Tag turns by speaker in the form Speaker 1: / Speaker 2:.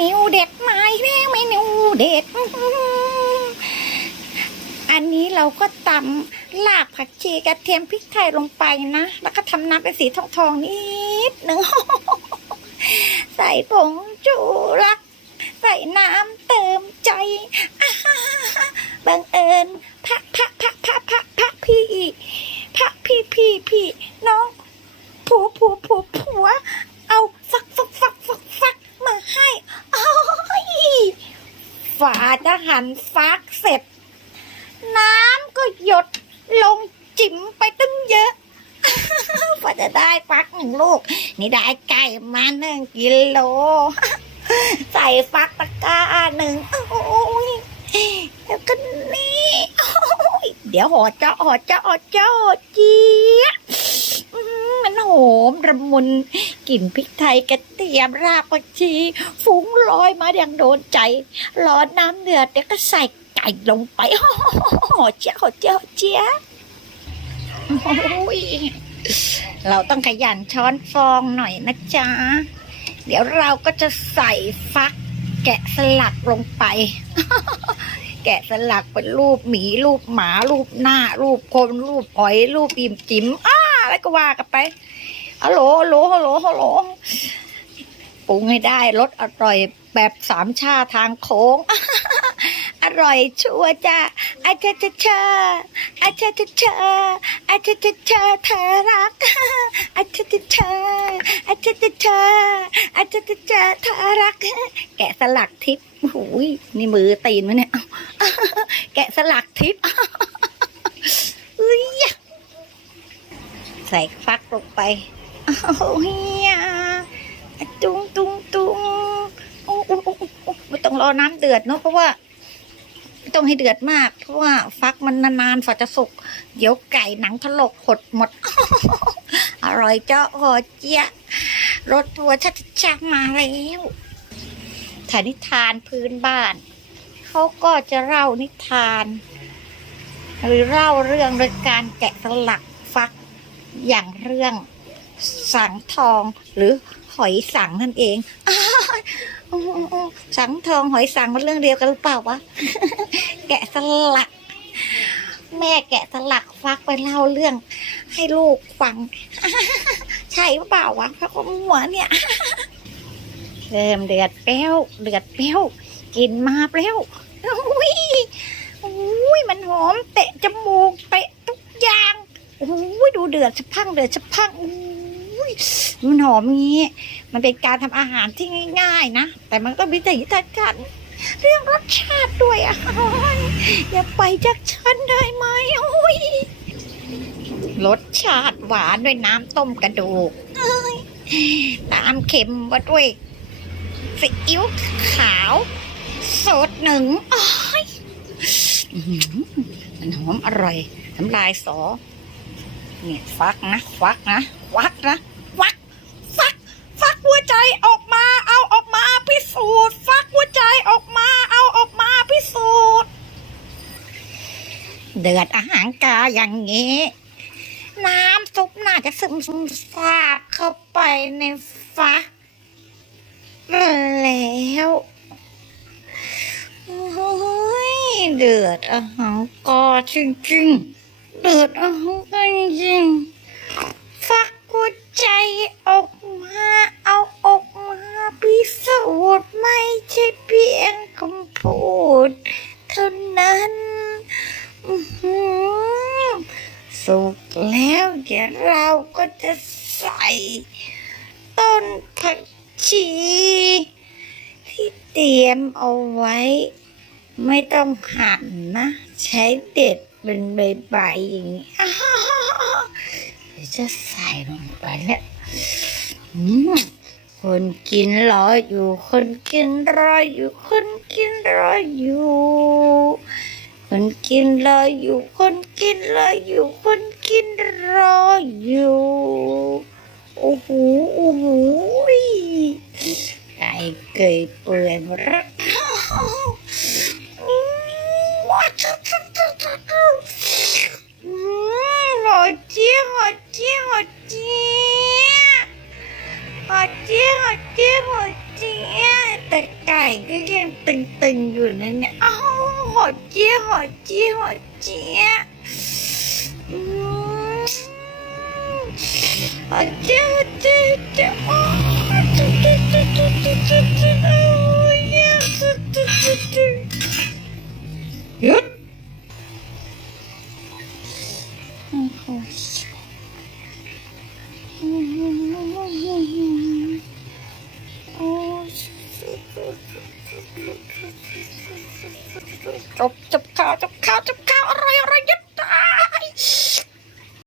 Speaker 1: นูเด็ดไหมแม่เมนูเด็ด อันนี้เราก็ตำลากผักชีกระเทียมพริกไทยลงไปนะ แล้วก็ทำน้ำเป็นสีทองทองๆนิดหนึ่งใส่ผงจูรัก ใส่น้ำเติมใจอ่าบังเอิญพระพระพระพระพระพระพี่พระพี่พี่พี่น้องผัวผัวผัวผัว เอาฟักฟักฟักฟักฟักมาให้โอ้ย ฝาจะหันฟักเสร็จ น้ำก็หยดลงจิ๋มไปตั้งเยอะกว่าจะได้ฟักหนึ่งลูก นี่ได้ไก่มาหนึ่งกิโล ใส่ฟักตะกร้าหนึ่งโอ้ยแล้วก็นี่โอ้ยเดี๋ยวหอเจาะหอเจาะหอเจาะเจี๊ย มันหอมระมุนกลิ่นพริกไทยกระเทียมรากผักชี ฟุ้งลอยมาอย่างโดนใจ ร้อนน้ำเดือดเดี๋ยวก็ใส่ไก่ลงไปหอเจี๊ยหอเจี๊ยบห่อเจี๊ยบโอ้ยเราต้องขยันช้อนฟองหน่อยนะจ๊ะ เดี๋ยวเราก็จะใส่ฟัก แกะสลักลงไป แกะสลักเป็นรูปหมีรูปหมารูปหน้า รูปคนรูปหอยรูปปิมจิ๋มอ้า อะไรก็ว่ากันไปฮัลโหลฮัลโหลฮัลโหลฮัลโหลปรุงให้ได้รสอร่อยแบบสามชาทางโค้ง อร่อยชัวจ้าอาชาชาชาอาชาชาชาอาชาชาชาเธอรักอาชาชาชาอาชาชาชาอาชาชาชาเธอรัก แกะสลักทิพย์หูยนี่มือตีนวะเนี่ย แกะสลักทิพย์อุ้ย ใส่ฟักลงไปโอ้เฮียตุ้งตุ้งตุ้งโอ้โอ้โอ้โอ้ไม่ต้องรอน้ำเดือดเนาะเพราะว่าไม่ต้องให้เดือดมาก เพราะว่าฟักมันนานๆฝ่าจะสุก เดี๋ยวไก่หนังถลกหดหมด อร่อยเจ้าหอเจี๊ยรสทัวชัดชักมาแล้วถ่ายนิทานพื้นบ้าน เขาก็จะเล่านิทาน หรือเล่าเรื่องโดยการแกะสลักฟัก อย่างเรื่องสังทองหรือหอยสังนั่นเองอสังทองหอยสังมันเรื่องเดียวกันหรือเปล่าวะแกะสลัก แม่แกะสลักฟักไปเล่าเรื่อง ให้ลูกฟัง ใช่หรือเปล่าวะเพราะว่าหัวเนี่ยเริ่มเดือดเปรี้ยวเดือดเปรี้ยวกินมาเปรี้ยวอุ้ยอุ้ยมันหอมเตะจมูกเตะทุกอย่างอุ้ยดู เดือดสะพังเดือดสะพังอุ้ยมันหอมงี้ มันเป็นการทำอาหารที่ง่าย ๆ นะ แต่มันก็มีแต่ยุทธการเรื่องรสชาติด้วยอะอย่าไปจากฉันได้ไหมโอ้ยรสชาติหวานด้วยน้ำต้มกระดูกตามเค็มมาด้วยซีอิ๊วขาวสดหนึ่งอ้อื้อหือมันหอมอร่อยน้ำลายสอ นี่ยฟักนะฟักนะฟักนะฟักฟักฟักหัวใจออกมา เอาออกมาพิสูจน์ฟักหัวใจออกมา เอาออกมาพิสูจน์เดือดอาหารกาอย่างนี้ น้ำซุปน่าจะซึมซึมซาบเข้าไปในฟักแล้วโอ้ยเดือดอาหารกาจริงๆ เดือดอาหารกจริงฟักหัวใจออกมาเอาออกมาพิสูจน์ไม่ใช่เพียงคำพูดเท่านั้นอื้อหือสุกแล้วเดี๋ยวเราก็จะใส่ต้นผักชีที่เตรียมเอาไว้ ไม่ต้องหั่นนะ ใช้เด็ด เป็นใบๆอย่างนี้เดี๋ยวจะใส่ลงไปแล้วคนกินรออยู่ คนกินรออยู่ คนกินรออยู่ คนกินรออยู่ คนกินรออยู่ คนกินรออยู่ โอ้โห โอ้โหไก่เกยเปื่อยหมดแล้ว แต่ไก่ไหล่ก็ยังตึงๆอยู่นะเนี่ยอ้าวหอดเจี๊ยหอดเจี๊ยหอดเจี๊ยอืมหอดเจี๊ยหอดเจี๊ยหอดเจี๊ยโอ้ยจุ๊ดจุ๊ดจุ๊ดจุ๊ดจุ๊ดจุ๊ดจุ๊ดโอ้ยแย่สุดจุ๊ดจุ๊ดจุ๊ดหยุด